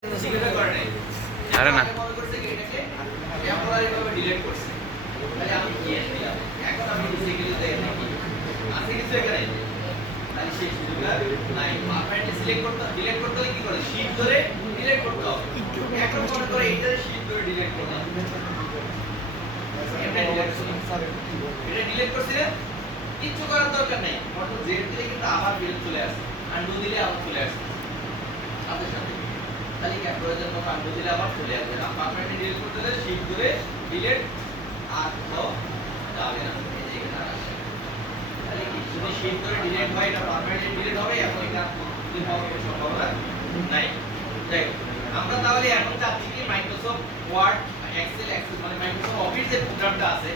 আরে না কিচ্ছু করার দরকার নেই। কন্ট্রোল জেড দিলে কিন্তু আবার ডিলেট চলে আসে, আনডু দিলে আবার চলে আসে সাথে সাথে। তাহলে কি প্রয়োজন মতো আনডু দিলে আবার চলে আসবে না। পারমানেন্টলি ডিলিট করতে হলে শিফট ধরে ডিলিট আর দাও যাবে না, এই যে এখানে আসে। তাহলে কি যদি শিফট ধরে ডিলিট হয় এটা পারমানেন্টলি ডিলিট হবে, এখন এটা ডিলিট হওয়ার কোনো সম্ভাবনা নাই। যাই হোক, আমরা তাহলে এখন চাচ্ছি কি মাইক্রোসফট ওয়ার্ড, এক্সেল, মানে মাইক্রোসফট অফিস যে প্রোগ্রামটা আছে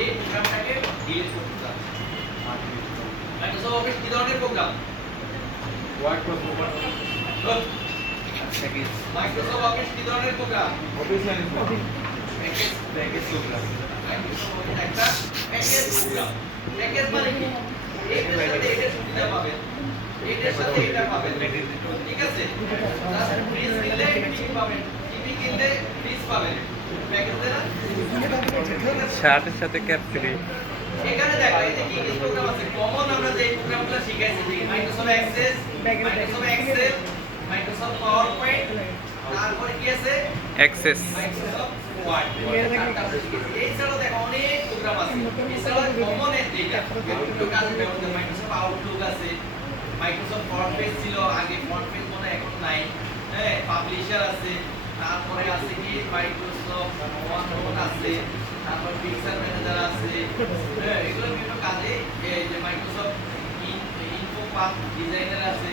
এই প্রোগ্রামটাকে ডিলিট করতে চাচ্ছি। মাইক্রোসফট অফিস কি ধরনের program? Word program, Microsoft Office কি ধরনের program? Office management, package program. Microsoft Office একটা প্যাকেজ প্রোগ্রাম। প্যাকেজ মানে কি? এটার সাথে এটা সুবিধা পাবেন, এটার সাথে এটা পাবেন, ঠিক আছে? তারপর ফ্রিজ কিনলে টিভি পাবেন, টিভি কিনলে ফ্রিজ পাবেন। প্যাকেজ না? শার্টের সাথে ক্যাপ ফ্রি। এখানে দেখো এই যে কি কি প্রোগ্রাম আছে, কমন আমরা যে প্রোগ্রামগুলো শিখাইছি, যে Microsoft Access, Microsoft Excel, Microsoft PowerPoint, তারপরে কি আছে অ্যাক্সেস, মাইক্রোসফট ওয়ার্ড। এই ছাড়াও দেখো অনেক প্রোগ্রাম আছে। এছাড়াও কমন এর যেটা বিভিন্ন কাজে ব্যবহৃত মাইক্রোসফট আউটলুক আছে, মাইক্রোসফট ফ্রন্ট পেজ ছিল আগে, ফ্রন্ট পেজ মনে এখন নাই, হ্যাঁ, পাবলিশার আছে, তারপরে আছে কি মাইক্রোসফট ওয়াননোট আছে, তারপর পিকচার ম্যানেজার আছে, হ্যাঁ, এগুলো বিভিন্ন কাজে এই যে মাইক্রোসফট ইনফো পাথ ডিজাইনার আছে,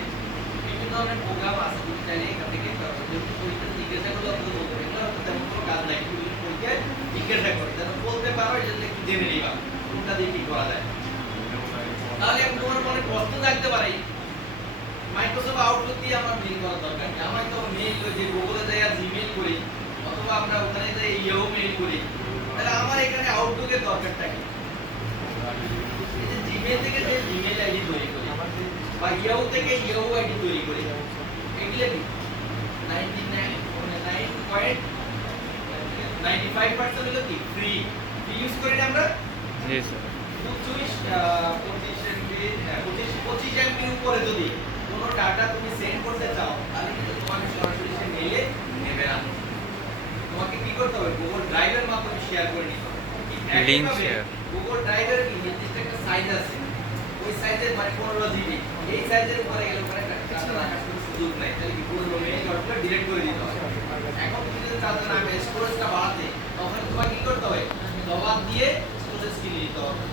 বিভিন্ন ধরনের প্রোগ্রাম আছে। তুমি চাইলে এখান থেকে পরীক্ষা জিজ্ঞাসা করলে অন্তত বলতে পারবে, এগুলো তেমন কোনো কাজ নাই, তুমি পরীক্ষায় জিজ্ঞাসা করো যেন বলতে পারো, এটা একটু জেনে নিবা কোনটা দিয়ে কি করা যায়। তাহলে এখন তোমার মনে প্রশ্ন থাকতে পারে মাইক্রোসফট আউটলুক দিয়ে আমার মেইল করার দরকার নেই, আমার তো মেইল ওই যে গুগলে যাই আর জিমেইল করি, অথবা আমরা ওখানে যাই ইয়েও মেইল করি, তাহলে আমার এখানে আউটলুকের দরকারটা কি? এই যে জিমেইল থেকে যে জিমেইল আইডি তৈরি করি বা ইয়েও থেকে ইয়েও আইডি তৈরি করি, এগুলো কি 99.95% হলো কি ফ্রি ইউজ করি না আমরা। জি স্যার। 25 MB উপরে যদি কোনো ডাটা তুমি সেন্ড করতে চাও, তাহলে কিন্তু তোমাকে সরাসরি সে মেইলে নেবে না, তোমাকে কি করতে হবে গুগল ড্রাইভের মাধ্যমে শেয়ার করে নিতে হবে। Link share. গুগল ড্রাইভের কি নির্দিষ্ট একটা সাইজ আছে, ওই সাইজের মানে 15 জিবি, এই সাইজের উপরে গেলে পরে ডাটা রাখার কোনো সুযোগ নাই, তাহলে কি পুরো মেইল ডটটা ডিলিট করে দিতে হবে। এখন তুমি যদি চাও না আমি স্টোরেজটা বাড়াতে, তখন তোমাকে কি করতে হবে জবাব দিয়ে স্টোরেজ কিনে নিতে হবে।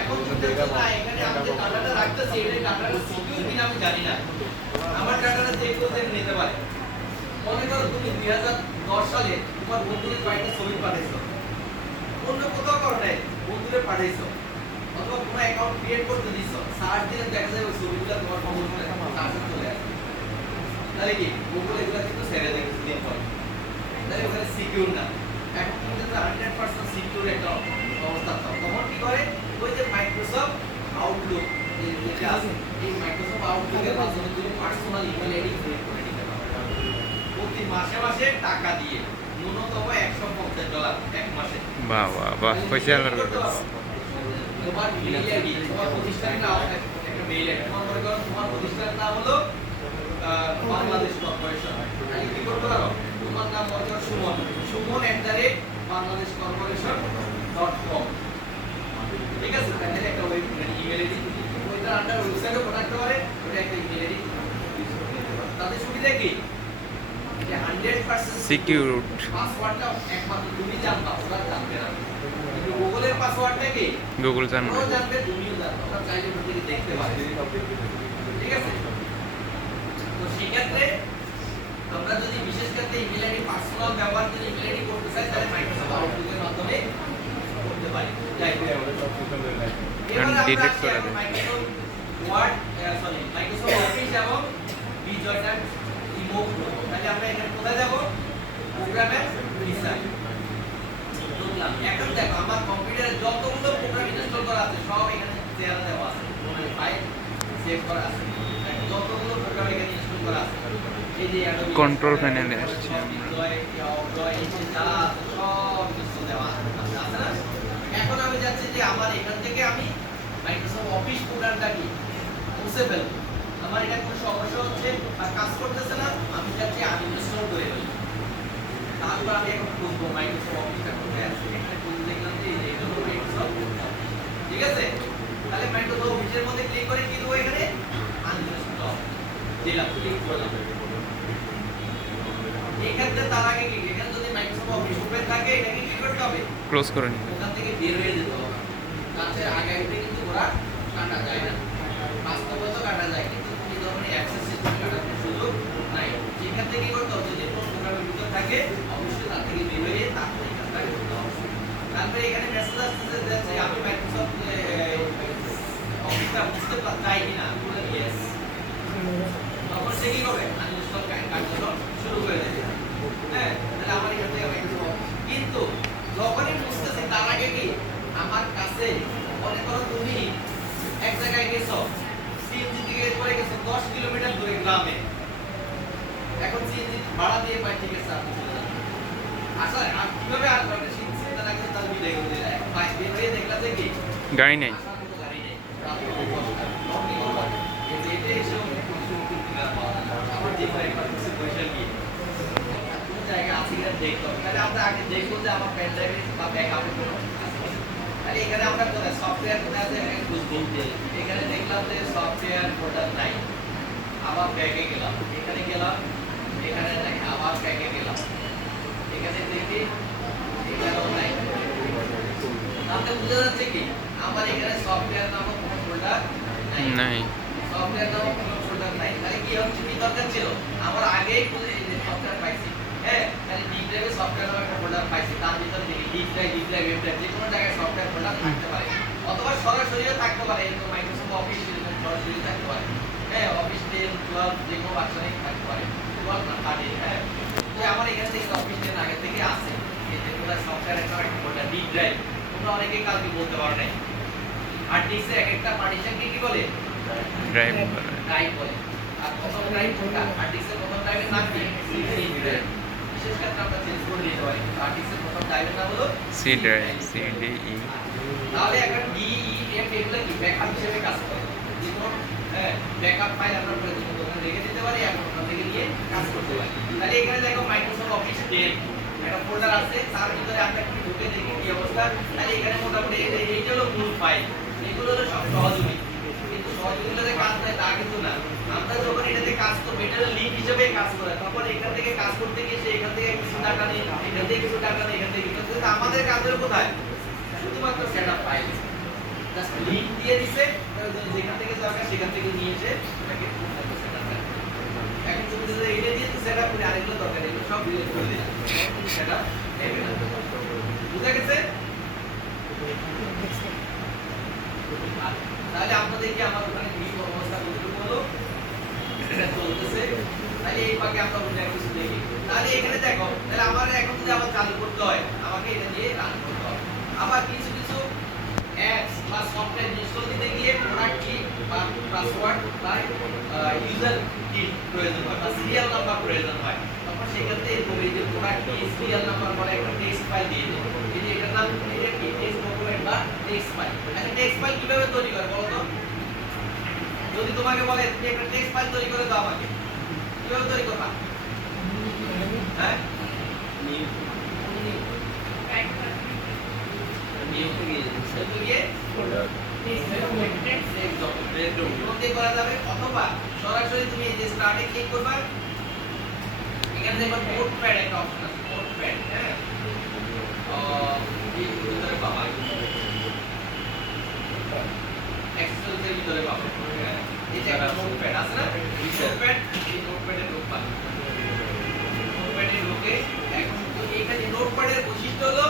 এখন কিন্তু না, এখানে আমি যে ডাটাটা রাখতেছি এই ডাটাটা সিকিউর কিনা আমি জানি না, আমার ডাটাটা যে কেউ দেখে নিতে পারে। মনে করো তুমি 2010 সালে তোমার বন্ধুকে কয়েকটা ছবি পাঠাইছো, অন্য কোথাও করো নাই, বন্ধুকে পাঠাইছো, অথবা কোনো অ্যাকাউন্ট ক্রিয়েট করতে দিছো, সার্চ দিলে দেখা যায় ওই ছবিগুলো তোমার ফোনে সার্চে চলে আসে, তাহলে কি গুগল এগুলো কিন্তু ছেড়ে দেয় কিছুদিন পর, তাহলে ওখানে সিকিউর না। এখন তুমি যদি 100% সিকিউর একটা অবস্থা চাও, তখন কি করে ওই যে মাইক্রোসফট আউটলুক যেটা আছে, এই মাইক্রোসফট আউটলুকের মাধ্যমে তুমি পার্সোনাল ইমেল আইডি ক্রিয়েট করে নিতে পারবে প্রতি মাসে মাসে টাকা দিয়ে, ন্যূনতম $150 এক মাসে। বাহ বাহ বাহ, পয়সা আলার তোমার মেইল আইডি, তোমার প্রতিষ্ঠানের নাম, একটা মেইল আইডি, তোমার মনে করো তোমার প্রতিষ্ঠানের নাম হলো বাংলাদেশ কর্পোরেশন, তাহলে কি করতে পারো তোমার নাম মনে করো সুমন, suman@bangladeshcorporation.com, ঠিক আছে? তাহলে একটা ওই ইমেল আইডি, ওইটা আন্ডার ওয়েবসাইটও পাঠাতে পারে, ওটা একটা ইমেল আইডি ইউজ করে নিতে পারে। তাতে সুবিধা কি যে 100% সিকিউরড। পাসওয়ার্ডটা একমাত্র তুমি জানবা, ওরা জানবে না। কিন্তু গুগলের পাসওয়ার্ডটা কি গুগল জানবে, ওরাও জানবে, তুমিও জানবে, ওরা চাইলে ওটা থেকে দেখতে পারে, ঠিক আছে? তো সেক্ষেত্রে আমরা যদি বিশেষ ক্ষেত্রে ইমেল আইডি পার্সোনাল ব্যবহার করে ইমেল আইডি করতে চাই, তাহলে মাইক্রোসফট আউটলুকের মাধ্যমে করতে পারি। যাই হোক, ডিলিট করে দেব। মাইক্রোসফট ওয়ার্ড, মাইক্রোসফট অফিস এবং বিজয়টা রিমুভ করব। তাহলে আমরা এখানে কোথায় যাব? প্রোগ্রামের রিসার্চ ঢুকলাম। এখন দেখো আমার কম্পিউটারে যতগুলো প্রোগ্রাম ইনস্টল করা আছে সব এখানে দেওয়া দেওয়া আছে, ফাইল সেভ করা আছে, যতগুলো প্রোগ্রাম এখানে ইনস্টল করা আছে এই যে Adobe Control panel এ আসছি আমরা। সব কিছু দেওয়া আছে না? এখন আমি যাচ্ছি যে আমার এখান থেকে আমি মাইক্রোসফট অফিস ফোল্ডারটা কি মুছে ফেলবো। আমার এটা কোনো সমস্যা হচ্ছে আর কাজ করতেছে না, আমি যাচ্ছি আনইনস্টল করে ফেলি। তারপর আমি এখন খুঁজবো মাইক্রোসফট অফিসটা কোথায় আছে। এখানে খুঁজে দেখলাম যে এই হলো মাইক্রোসফট অফিস। ঠিক আছে, তাহলে মাইক্রোসফট অফিসের মধ্যে ক্লিক করে কি দেবো, এখানে আনইনস্টল দিলাম, ক্লিক করলাম। এখানে তার আগে কি, এখানে যদি মাইক্রোসফট অফিস ওপেন থাকে এটাকে কি করতে হবে, ক্লোজ করে নিন। ওখান থেকে বের হয়ে যেতে হবে। তাছাড়া আগে আগে কিন্তু ওরা কাটা যায় না, বাস্তবতা কাটা যায়, কিন্তু এই ধরনের অ্যাক্সেস সিস্টেম কাটার সুযোগ নাই। এখান থেকে কি করতে হবে, যদি কোনো প্রোগ্রামের ভিতর থাকে অবশ্যই তার থেকে বের হয়ে তারপরে এই কাজটা করতে হবে। তারপরে এখানে মেসেজ আসছে যে আমি মাইক্রোসফট অফিসটা বুঝতে চাই কিনা, বলে ইয়েস। তখন সে কি করবে, আনইনস্টল কার্যক্রম শুরু করে দেবে। হ্যাঁ, তাহলে আমার এখান থেকে মাইক্রোসফট অফিস। কিন্তু যখনই বুঝতেছি তার আগে কি আমার কাছে মনে করো তুমি এক জায়গায় গেছো, সিএনজি থেকে পরে গেছো 10 কিলোমিটার দূরে গ্রামে। এখন সিএনজি ভাড়া দিয়ে পাই, ঠিক আছে আপনি চলে যান। আচ্ছা, আর কিভাবে আসবে, চিন্তা না করে তার বিদায় করে দিলে। এখন বাইক বের হয়ে দেখলা যে কি গাড়ি নেই। আসার মতো গাড়ি নেই। রাতে 10টা। তখন কি করবা? এই যে এতে এসে কিছু কিনা পাওয়া যায় না। আবার যে একবার কিছু পয়সা দিয়ে কোন জায়গা আছে কিনা দেখতে হবে। তাহলে আমরা আগে দেখবো যে আমার পেন ড্রাইভে বা ব্যাকআপে কোনো আছে। তাহলে এখানে আমরা কোথায় সফটওয়্যার কোথায় আছে এখানে খুঁজবো। এখানে দেখলাম যে সফটওয়্যার ফোল্ডার নাই, আবার ব্যাকে গেলাম, এখানে গেলাম, এখানে নাই, আবার ব্যাকে গেলাম, এখানে দেখি এখানেও নাই। তাহলে বুঝা যাচ্ছে কি আমার এখানে সফটওয়্যার নামক কোনো ফোল্ডার নাই। সফটওয়্যার নামক কোনো ফোল্ডার নাই। তাহলে কি হচ্ছে, কি দরকার ছিল আমার আগেই খুঁজে এই যে সফটওয়্যার পাইছি। হ্যাঁ, তাহলে ডি ড্রাইভে সফটওয়্যার নামক একটা ফোল্ডার পাইছি, তার ভিতরে দেখি ডি ড্রাইভ, ওয়েব ড্রাইভ, যে কোনো জায়গায় সফটওয়্যার ফোল্ডার থাকতে পারে, অথবা সরাসরিও থাকতে পারে। এরকম মাইক্রোসফট অফিস এরকম সরাসরি থাকতে পারে। হ্যাঁ, অফিস 10, 12 যে কোনো বাচ্চারই থাকতে পারে, 12 না 13। হ্যাঁ, তো আমার এখান থেকে অফিস 10 আগে থেকে আছে। এই যে পুরো সফটওয়্যার একটা ফোল্ডার ডি ড্রাইভ। তোমরা অনেকে কালকে বলতে পারো নাই, হার্ড ডিস্কের এক একটা পার্টিশনকে কি বলে, ড্রাইভ। ড্রাইভ বলে। আর প্রথম ড্রাইভ কোনটা, হার্ড ডিস্কের প্রথম ড্রাইভের নাম কি, সি ড্রাইভ। বিশেষ করে আমরা চেঞ্জ করে দিতে পারি। হার্ড ডিস্কের প্রথম ড্রাইভের নাম হলো C drive, C D E. তাহলে একটা ডি ই এফ এগুলো কি ব্যাকআপ হিসেবে কাজ করে। যেমন ব্যাকআপ ফাইল আমরা প্রয়োজন ওখানে রেখে দিতে পারি, এবং ওখান থেকে নিয়ে কাজ করতে পারি। তাহলে এখানে দেখো মাইক্রোসফট অফিস 10 একটা ফোল্ডার আছে, তার ভিতরে আমরা একটু ঢুকে দেখি কি অবস্থা। তাহলে এখানে মোটামুটি এইটা হলো মূল ফাইল, এগুলো হলো সব সহযোগী। কিন্তু সহযোগীগুলোতে কাজ নাই তা কিন্তু না। আমরা যখন এটাতে কাজ করব, এটা লিঙ্ক হিসেবে কাজ করে, তখন এখান থেকে কাজ করতে গিয়ে সে এখান থেকে কিছু টাকা নেই, এখান থেকে কিছু টাকা নেই, এখান থেকে কিছু, কিন্তু আমাদের কাজের কোথায়, শুধুমাত্র সেটআপ ফাইল জাস্ট লিংক দিয়ে দিছে, যেখান থেকে দরকার সেখান থেকে নিয়ে এসে এটাকে সেটআপ করে। এখন তুমি যদি এটা দিয়ে সেটআপ করে আরেকগুলো দরকার, এগুলো সব ডিলিট করে দিলাম, সেটআপ নেবে না। বুঝা গেছে? তাহলে আপনাদের কি আমার ওখানে কি অবস্থা কতটুকু হলো, এটা চলতেছে। তাহলে এই পাকে আমরা বুঝা কিছু দেখি। তাহলে এখানে দেখো, তাহলে আমার এখন যদি আবার চালু করতে হয়, আমাকে এটা দিয়ে রান করতে হবে। আবার কিছু কিছু অ্যাপস বা সফটওয়্যার ইনস্টল দিতে গিয়ে প্রোডাক্ট কি বা পাসওয়ার্ড বা ইউজার কি প্রয়োজন হয় বা সিরিয়াল নাম্বার প্রয়োজন হয়, তখন সেক্ষেত্রে এরকম এই যে প্রোডাক্ট কি সিরিয়াল নাম্বার বলে একটা টেক্সট ফাইল দিয়ে দেবো। এই যে এটার নাম এটা কি টেক্সট ডকুমেন্ট বা টেক্সট ফাইল। একটা টেক্সট ফাইল কিভাবে তৈরি করে বলো তো? যদি তোমাকে বলে তুমি একটা টেক্সট ফাইল তৈরি করে দাও আমাকে, কিভাবে তৈরি করবা? হ্যাঁ, অথবা সরাসরি তুমি এই যে স্টার্টে ক্লিক করবা, এখানে দেখবা নোটপ্যাড একটা অপশন আছে, নোটপ্যাড। হ্যাঁ, এই ভিতরে পাবা, এক্সেল এর ভিতরে পাবা। হ্যাঁ, এই যে একটা নোটপ্যাড আছে না, এই নোটপ্যাড, এই নোটপ্যাডে ঢোকবা। নোটপ্যাডে ঢোকে এখন তো এখানে নোটপ্যাডের বৈশিষ্ট্য হলো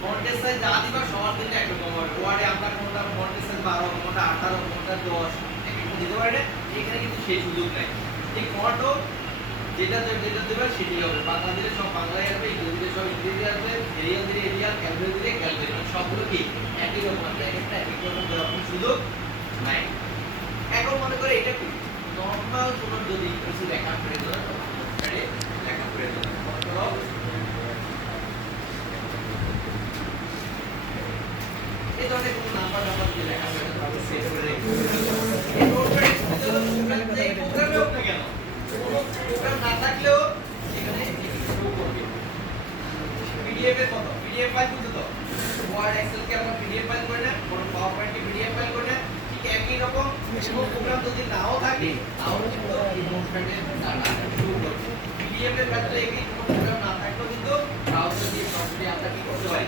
ফন্টের সাইজ যা দিবা সবার কিন্তু একরকম হবে। ওয়ার্ডে আমরা কোনটা ফন্টের সাইজ 12, কোনটা 18, কোনটা 10 একরকম দিতে পারে। এখানে কিন্তু সেই সুযোগ নাই। এই ফন্টও যেটা দেবে সেটাই হবে। বাংলা দিলে সব বাংলায় আসবে, ইংরেজি দিলে সব ইংরেজি আসবে, এরিয়াল দিলে এরিয়াল, ক্যালকুলেট দিলে ক্যালকুলেট, সবগুলো কি একই রকম আছে। একটা এক রকম দেওয়ার কোনো সুযোগ নাই। এখন মনে করে এটা কি নরমাল কোনো যদি কিছু লেখা প্রয়োজন বাইরে লেখা প্রয়োজন করো। এই ধরনের কোনো নাম্বার দিয়ে লেখা প্রয়োজন সেভ করে রেখে এই নোটপ্যাড এই প্রোগ্রামে হোক না কেন কোনো প্রোগ্রাম না থাকলেও এখানে শো করবে। পিডিএফ এর কত পিডিএফ ফাইল বুঝছো তো ওয়ার্ড এক্সেল কে আমরা পিডিএফ ফাইল করে না কোন পাওয়ারপয়েন্ট কে পিডিএফ ফাইল করে না ঠিক একই রকম কোনো প্রোগ্রাম যদি নাও থাকে তাও কিন্তু এই নোটপ্যাডে ডাটা শো করবে। পিডিএফ এর ক্ষেত্রে একই কোনো প্রোগ্রাম না থাকলেও কিন্তু ব্রাউজার দিয়ে সরাসরি আমরা কি করতে পারি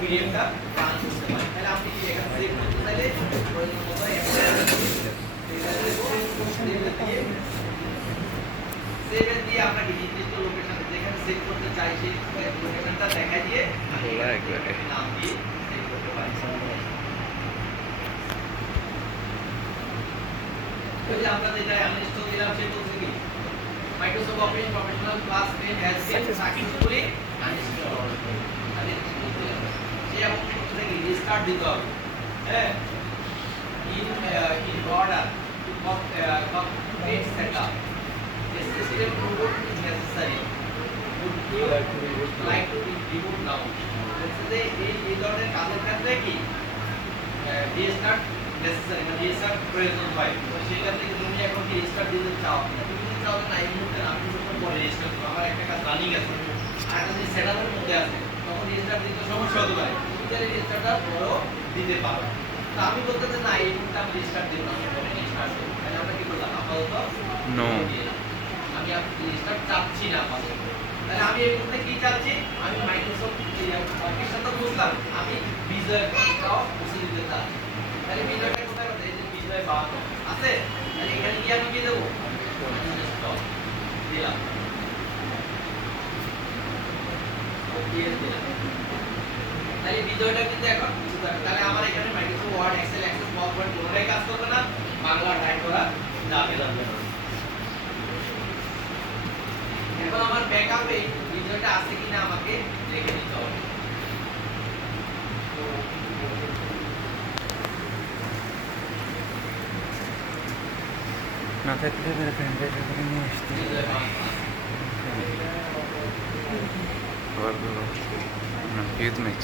পিডিএফটা রান করতে পারি। তাহলে আপনি কি এখানে সেভ করতে চাইলে প্রয়োজন মতো সেভ দিয়ে আমরা কি নির্দিষ্ট লোকেশন যেখানে সেভ করতে চাই সেই লোকেশনটা দেখা দিয়ে নাম দিয়ে সেভ করতে পারি। যদি আমরা যেটা আনইনস্টল দিলাম সে বলছে কি Microsoft Office Professional class 10 has been successfully uninstalled. তাহলে সে এখন থেকে রিস্টার্ট দিতে হবে। হ্যাঁ in order to complete setup the system reboot is necessary. Would you like to reboot now? বলতে এই ধরনের কাজের ক্ষেত্রে কি রিস্টার্ট নেসেসারি মানে রিস্টার্ট প্রয়োজন হয়। তো সেই ক্ষেত্রে তুমি এখন কি রিস্টার্ট দিতে চাও কিনা তুমি যদি চাও না এই মুহূর্তে আমি যখন পরে রিস্টার্ট করব আমার একটা কাজ রানিং আছে আর যদি সেটআপের মধ্যে আছে তখন রিস্টার্ট দিতে সমস্যা হতে পারে। তুমি চাইলে রিস্টার্টটা পরেও দিতে পারো। তো আমি বলতে চাই না এই মুহূর্তে আমি রিস্টার্ট দেব না আমি পরে রিস্টার্ট দেব। তাহলে আমরা কি করলাম আপাতত নো আমি রিস্টার্ট চাচ্ছি না আপাতত। তাহলে আমি এই মুহূর্তে কি চাচ্ছি আমি মাইক্রোসফট অফিস সাথে বুঝলাম আমি বিজয়টাও বুঝে দিতে চাচ্ছি। তাহলে বিজয়টা কোথায় আছে এই যে বিজয় 52 আছে তাহলে এখানে কি আমি কি দেব ইনস্টল দিলাম ওকে দিলাম। তাহলে বিজয়টা কিন্তু এখন বুঝতে পারবে। তাহলে আমার এখানে Microsoft Word Excel Access PowerPoint কোনোটাই কাজ করবে না বাংলা টাইপ করা যাবে না। এখন আমার ব্যাকআপে বিজয়টা আছে কিনা আমাকে দেখে নিতে হবে। না থাকলে ফ্রেন্ডের করে নিয়ে আসতে না ফিউজ ম্যাচ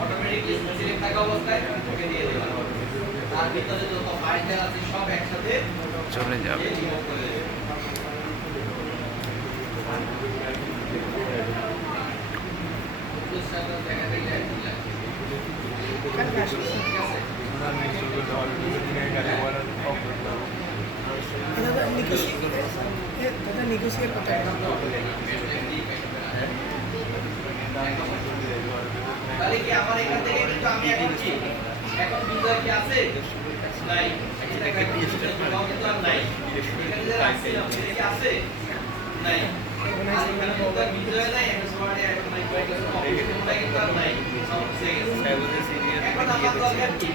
অটোমেটিকলি সিলেক্ট থাকা অবস্থায় ওকে দিয়ে দিলাম। তার ভিতরে যত ফাইল আছে সব একসাথে চলে যাবে। রিমুভ করে দেব। পুরস্কার দেখা দিলে ঠিক আছে। negotiate করতে হবে। তাহলে কি আমার এখান থেকে কিন্তু আমি এখন কি এখন বিজয় কি আছে নাই এটা কি কিন্তু আর নাই এখানে যে রাখছিলাম এটা কি আছে নাই আর এখানে তো বিজয় নাই এখন সবাই এখন নাই কোনটা কিন্তু আর নাই সব শেষ এখন আমার দরকার কি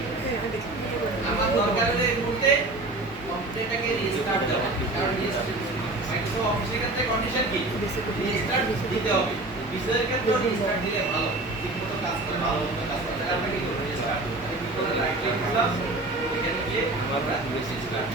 আমার দরকার হলো এই মুহূর্তে কম্পিউটারটাকে রিস্টার্ট দেওয়া কারণ মাইক্রোসফট অফিসের ক্ষেত্রে কন্ডিশন কি রিস্টার্ট দিতে হবে। বিজয়ের ক্ষেত্রে রিস্টার্ট দিলে ভালো ঠিকমতো কাজ করে ভালো মতো কাজ করে তাহলে আমরা কি করব রিস্টার্ট করে রাইট ক্লিক করলাম এখানে গিয়ে আমরা রিস্টার্ট